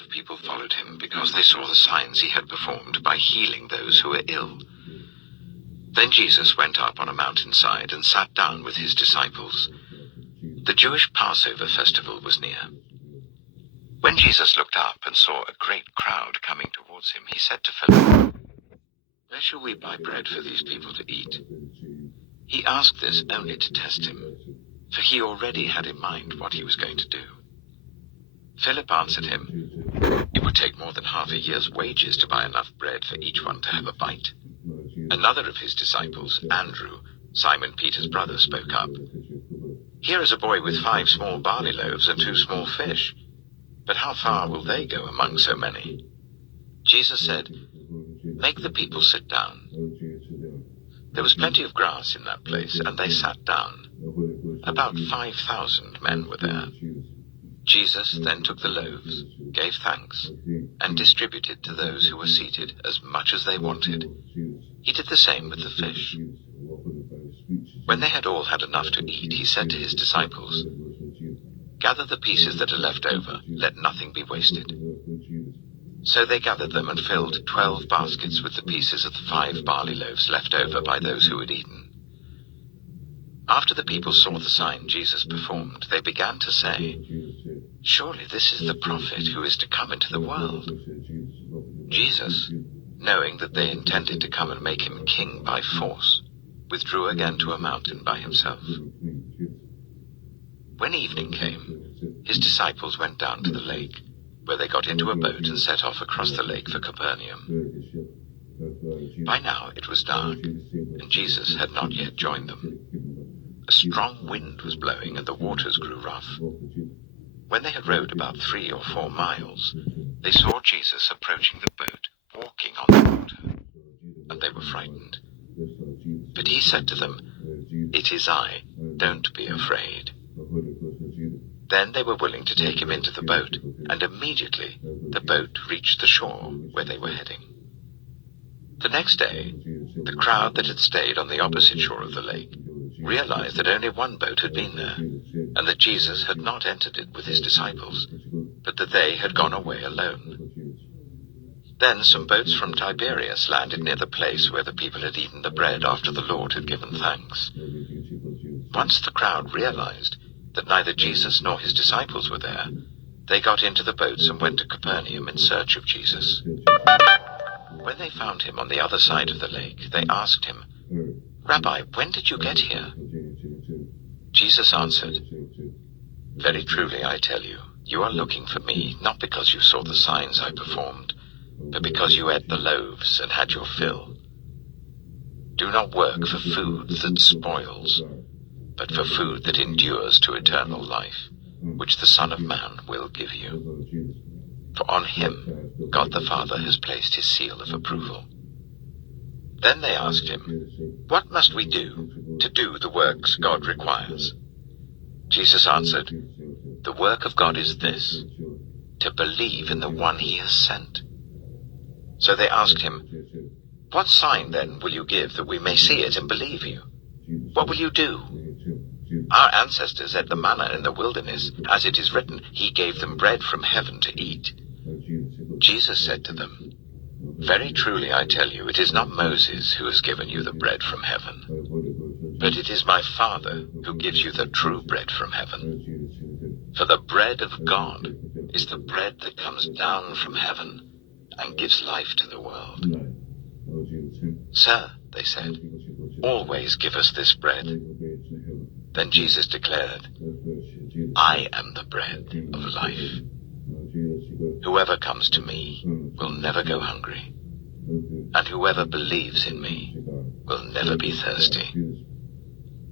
of people followed him because they saw the signs he had performed by healing those who were ill. Then Jesus went up on a mountainside and sat down with his disciples. The Jewish Passover festival was near. When Jesus looked up and saw a great crowd coming towards him, he said to Philip, "Where shall we buy bread for these people to eat?" He asked this only to test him, for he already had in mind what he was going to do. Philip answered him, "It would take more than half a year's wages to buy enough bread for each one to have a bite." Another of his disciples, Andrew, Simon Peter's brother, spoke up. "Here is a boy with 5 small barley loaves and 2 small fish. But how far will they go among so many?" Jesus said, "Make the people sit down." There was plenty of grass in that place, and they sat down. About 5,000 men were there. Jesus then took the loaves, gave thanks, and distributed to those who were seated as much as they wanted. He did the same with the fish. When they had all had enough to eat, he said to his disciples, "Gather the pieces that are left over, let nothing be wasted." So they gathered them and filled 12 baskets with the pieces of the 5 barley loaves left over by those who had eaten. After the people saw the sign Jesus performed, they began to say, "Surely this is the prophet who is to come into the world." Jesus, knowing that they intended to come and make him king by force, withdrew again to a mountain by himself. When evening came, his disciples went down to the lake, where they got into a boat and set off across the lake for Capernaum. By now it was dark, and Jesus had not yet joined them. A strong wind was blowing, and the waters grew rough. When they had rowed about 3 or 4 miles, they saw Jesus approaching the boat, walking on the water, and they were frightened. But he said to them, "It is I, don't be afraid." Then they were willing to take him into the boat, and immediately the boat reached the shore where they were heading. The next day, the crowd that had stayed on the opposite shore of the lake realized that only one boat had been there, and that Jesus had not entered it with his disciples, but that they had gone away alone. Then some boats from Tiberias landed near the place where the people had eaten the bread after the Lord had given thanks. Once the crowd realized that neither Jesus nor his disciples were there, they got into the boats and went to Capernaum in search of Jesus. When they found him on the other side of the lake, they asked him, "Rabbi, when did you get here?" Jesus answered, "Very truly I tell you, you are looking for me not because you saw the signs I performed, but because you ate the loaves and had your fill. Do not work for food that spoils, but for food that endures to eternal life, which the Son of Man will give you. For on him God the Father has placed his seal of approval." Then they asked him, "What must we do to do the works God requires?" Jesus answered, "The work of God is this, to believe in the one he has sent." So they asked him, "What sign then will you give that we may see it and believe you? What will you do? Our ancestors ate the manna in the wilderness, as it is written, he gave them bread from heaven to eat." Jesus said to them, "Very truly I tell you, it is not Moses who has given you the bread from heaven, but it is my Father who gives you the true bread from heaven. For the bread of God is the bread that comes down from heaven and gives life to the world." "Sir," they said, "always give us this bread." Then Jesus declared, "I am the bread of life. Whoever comes to me will never go hungry, and whoever believes in me will never be thirsty.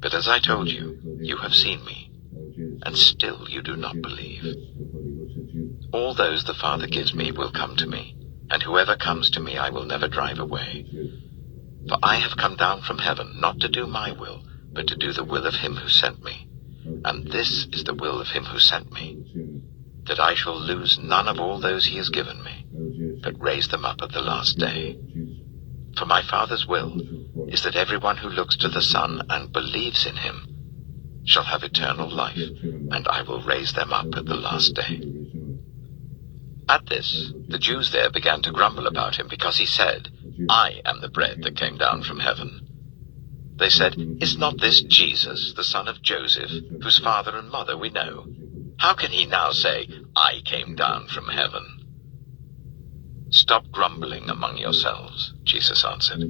But as I told you, you have seen me, and still you do not believe. All those the Father gives me will come to me, and whoever comes to me I will never drive away. For I have come down from heaven not to do my will, but to do the will of him who sent me. And this is the will of him who sent me, that I shall lose none of all those he has given me, but raise them up at the last day. For my Father's will is that everyone who looks to the Son and believes in him shall have eternal life, and I will raise them up at the last day." At this, the Jews there began to grumble about him, because he said, "I am the bread that came down from heaven." They said, "Is not this Jesus, the son of Joseph, whose father and mother we know? How can he now say, 'I came down from heaven'?" "Stop grumbling among yourselves," Jesus answered.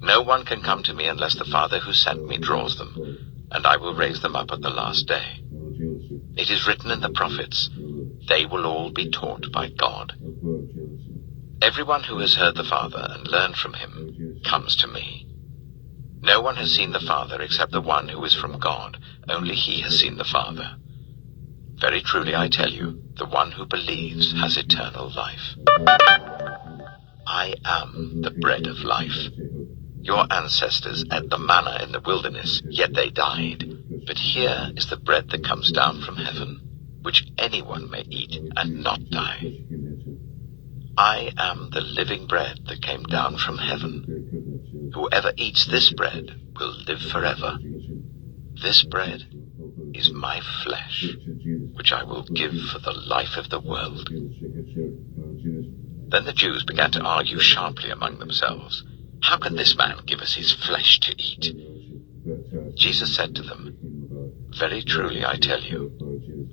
"No one can come to me unless the Father who sent me draws them, and I will raise them up at the last day. It is written in the prophets, 'They will all be taught by God.' Everyone who has heard the Father and learned from him comes to me. No one has seen the Father except the one who is from God. Only he has seen the Father. Very truly I tell you, the one who believes has eternal life. I am the bread of life. Your ancestors ate the manna in the wilderness, yet they died. But here is the bread that comes down from heaven, which anyone may eat and not die. I am the living bread that came down from heaven. Whoever eats this bread will live forever. This bread is my flesh, which I will give for the life of the world." Then the Jews began to argue sharply among themselves, "How can this man give us his flesh to eat?" Jesus said to them, "Very truly I tell you,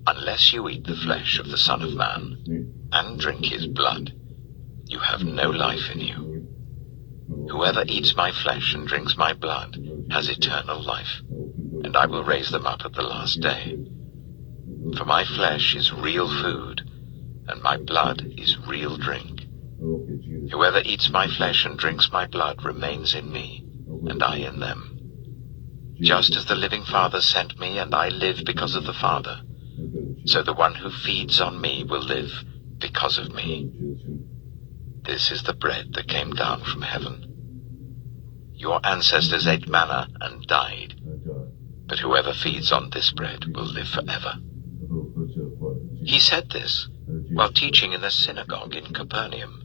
unless you eat the flesh of the Son of Man and drink his blood, you have no life in you. Whoever eats my flesh and drinks my blood has eternal life, and I will raise them up at the last day. For my flesh is real food, and my blood is real drink. Whoever eats my flesh and drinks my blood remains in me, and I in them. Just as the living Father sent me, and I live because of the Father, so the one who feeds on me will live because of me. This is the bread that came down from heaven. Your ancestors ate manna and died, but whoever feeds on this bread will live forever." He said this while teaching in the synagogue in Capernaum.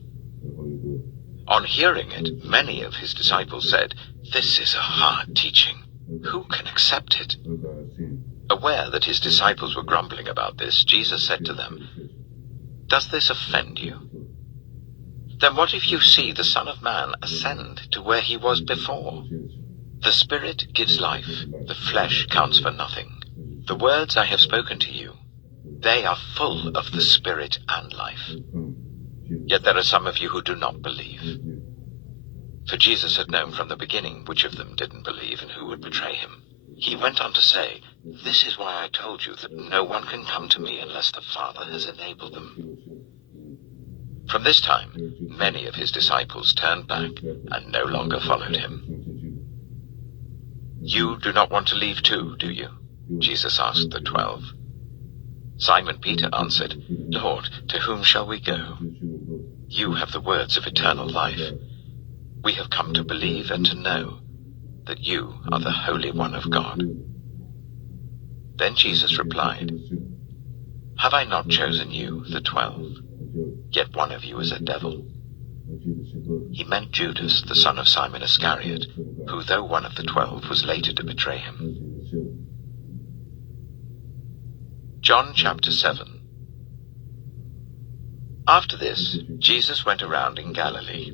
On hearing it, many of his disciples said, "This is a hard teaching. Who can accept it?" Aware that his disciples were grumbling about this, Jesus said to them, "Does this offend you? Then what if you see the Son of Man ascend to where he was before? The Spirit gives life, the flesh counts for nothing. The words I have spoken to you, they are full of the Spirit and life. Yet there are some of you who do not believe." For Jesus had known from the beginning which of them didn't believe and who would betray him. He went on to say, "This is why I told you that no one can come to me unless the Father has enabled them." From this time, many of his disciples turned back and no longer followed him. "You do not want to leave too, do you?" Jesus asked the 12. Simon Peter answered, "Lord, to whom shall we go? You have the words of eternal life. We have come to believe and to know that you are the Holy One of God." Then Jesus replied, "Have I not chosen you, the 12? Yet one of you is a devil." He meant Judas, the son of Simon Iscariot, who, though one of the 12, was later to betray him. John chapter 7. After this, Jesus went around in Galilee.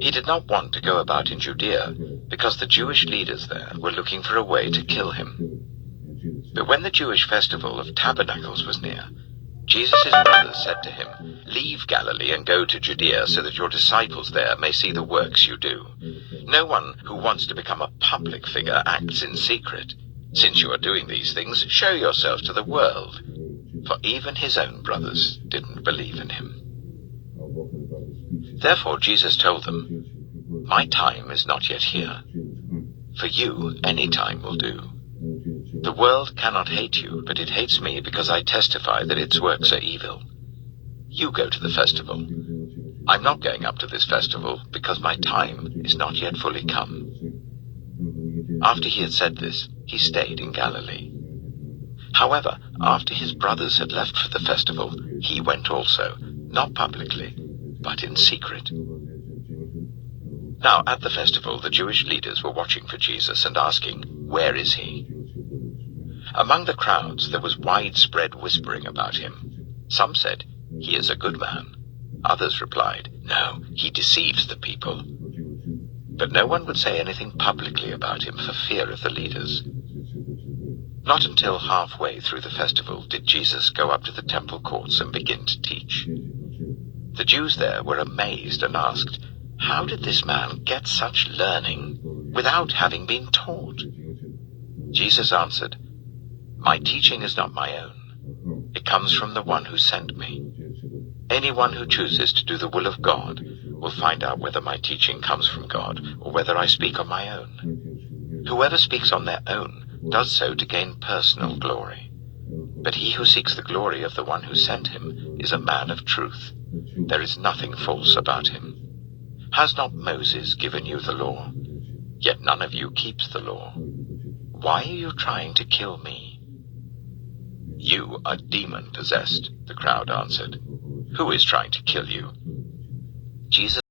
He did not want to go about in Judea, because the Jewish leaders there were looking for a way to kill him. But when the Jewish festival of Tabernacles was near, Jesus' brothers said to him, "Leave Galilee and go to Judea, so that your disciples there may see the works you do. No one who wants to become a public figure acts in secret. Since you are doing these things, show yourself to the world." For even his own brothers didn't believe in him. Therefore Jesus told them, "My time is not yet here. For you, any time will do. The world cannot hate you, but it hates me because I testify that its works are evil. You go to the festival. I'm not going up to this festival because my time is not yet fully come." After he had said this, he stayed in Galilee. However, after his brothers had left for the festival, he went also, not publicly, but in secret. Now at the festival, the Jewish leaders were watching for Jesus and asking, "Where is he?" Among the crowds there was widespread whispering about him. Some said, "He is a good man." Others replied, "No, he deceives the people." But no one would say anything publicly about him for fear of the leaders. Not until halfway through the festival did Jesus go up to the temple courts and begin to teach. The Jews there were amazed and asked, "How did this man get such learning without having been taught?" Jesus answered, "My teaching is not my own. It comes from the one who sent me. Anyone who chooses to do the will of God will find out whether my teaching comes from God or whether I speak on my own. Whoever speaks on their own does so to gain personal glory. But he who seeks the glory of the one who sent him is a man of truth. There is nothing false about him. Has not Moses given you the law? Yet none of you keeps the law. Why are you trying to kill me?" "You are demon-possessed," the crowd answered. "Who is trying to kill you?" Jesus